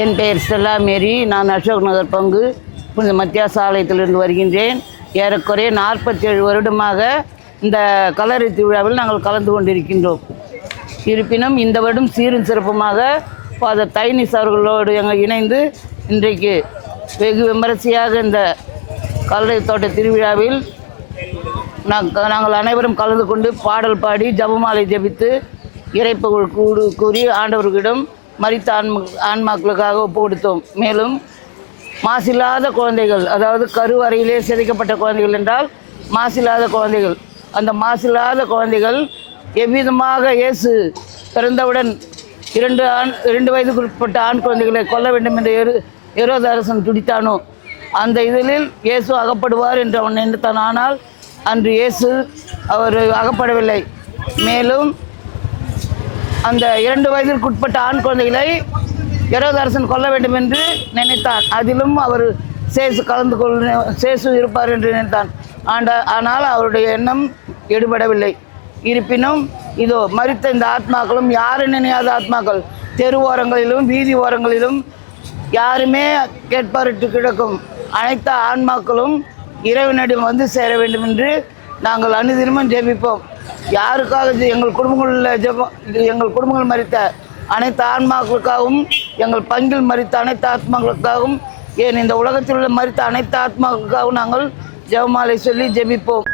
என் பெயர் ஸ்டெல்லா மேரி. நான் அசோக் நகர் பங்கு புனித மத்தியாச ஆலயத்திலிருந்து வருகின்றேன். ஏறக்குறைய 47 வருடமாக இந்த கல்லறை திருவிழாவில் நாங்கள் கலந்து கொண்டிருக்கின்றோம். இருப்பினும் இந்த வருடம் சீரும் சிறப்புமாக ஃபாதர் தைனிஸ் அவர்களோடு இணைந்து இன்றைக்கு வெகு விமரிசையாக இந்த கல்லறை தோட்ட திருவிழாவில் நாங்கள் அனைவரும் கலந்து கொண்டு பாடல் பாடி ஜபமாலை ஜபித்து இறைப்புகள் கூறி ஆண்டவர்களிடம் மரித்த ஆன்மாக்களுக்காக ஒப்பு கொடுத்தோம். மேலும் மாசில்லாத குழந்தைகள், அதாவது கருவறையிலே சிதைக்கப்பட்ட குழந்தைகள் என்றால் மாசில்லாத குழந்தைகள், அந்த மாசில்லாத குழந்தைகள் எவ்விதமாக இயேசு பிறந்தவுடன் 2 வயதுக்குட்பட்ட ஆண் குழந்தைகளை கொல்ல வேண்டும் என்று ஏரோது அரசன் துடித்தானோ, அந்த இதில் இயேசு அகப்படுவார் என்று அவன் நினைத்தான். ஆனால் அன்று இயேசு அவர் அகப்படவில்லை. மேலும் அந்த 2 வயதிற்குட்பட்ட ஆண் குழந்தைகளை ஏரோது அரசன் கொல்ல வேண்டும் என்று நினைத்தான். அதிலும் அவர் சேசு இருப்பார் என்று நினைத்தான். ஆனால் அவருடைய எண்ணம் எடுபடவில்லை. இருப்பினும் இதோ மரித்த இந்த ஆத்மாக்களும், யாரும் நினையாத ஆத்மாக்கள், தெரு ஓரங்களிலும் வீதி ஓரங்களிலும் யாருமே கேட்பாரிட்டு கிடக்கும் அனைத்து ஆன்மாக்களும் இறைவனிடம் வந்து சேர வேண்டும் என்று நாங்கள் அனுதினமும் ஜெபிப்போம். யாருக்காக எங்கள் குடும்பங்கள் மரித்த அனைத்து ஆன்மாக்களுக்காகவும், எங்கள் பங்கில் மரித்த அனைத்து ஆத்மாக்களுக்காகவும், ஏன் இந்த உலகத்தில் உள்ள மரித்த அனைத்து ஆத்மாக்களுக்காகவும் நாங்கள் ஜெபமாலை சொல்லி ஜெபிப்போம்.